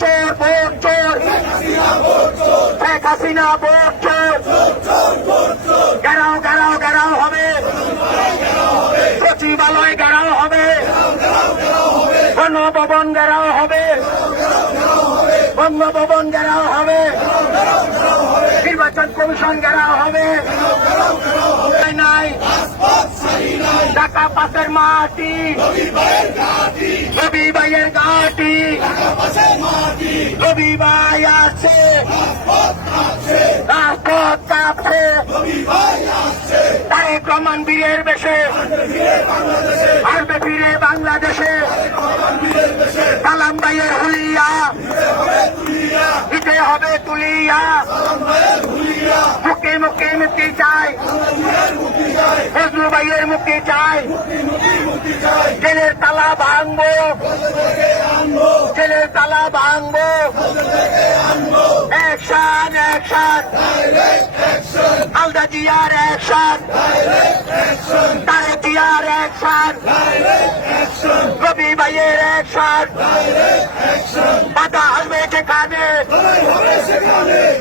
চোর ভোট চোর শেখ হাসিনা ভোট চোর গেরাও গেরাও গেরাও হবে। সচিবালয় গেরাও হবে। গণভবন গেরাও হবে। বঙ্গভবন গেরাও হবে। নির্বাচন কমিশন গেরাও হবে। নাই ঢাকা পাশের মাটি রবি ভাইয়ের ঘাটি রবি ভাই আছে। রাজপথ কাঁপছে। তারেক রহমান বীরের বেশে। আসবে ফিরে বাংলাদেশে। কালাম ভাইয়ের হুলিয়া। দিতে হবে তুলিয়া। মুখে মুখে মুক্তি চাই। ফজলু ভাইয়ের মুক্তি চাই। জেলের তালা ভাঙবো। জেলের তালা ভাঙবো। অ্যাকশন অ্যাকশন আলদা জিয়ার অ্যাকশন তারেক জিয়ার অ্যাকশন রবি ভাইয়ের অ্যাকশন বাধা আসবে সেখানে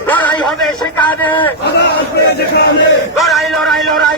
লড়াই হবে সেখানে লড়াই লড়াই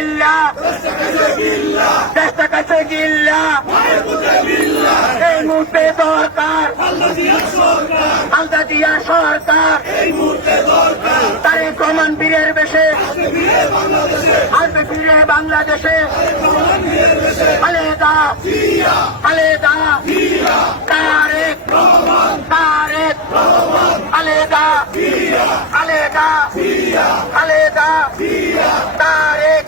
মিল্লা চেষ্টা কাছে গিল্লা। এই মুহূর্তে দরকার। আলদা দিয়া সরকার। তারে প্রমাণ বীরের বেশে। আসবে ফিরে বাংলাদেশে। খালেদা খালেদা তারেক। তারেক। খালেদা খালেদা খালেদা তারেক।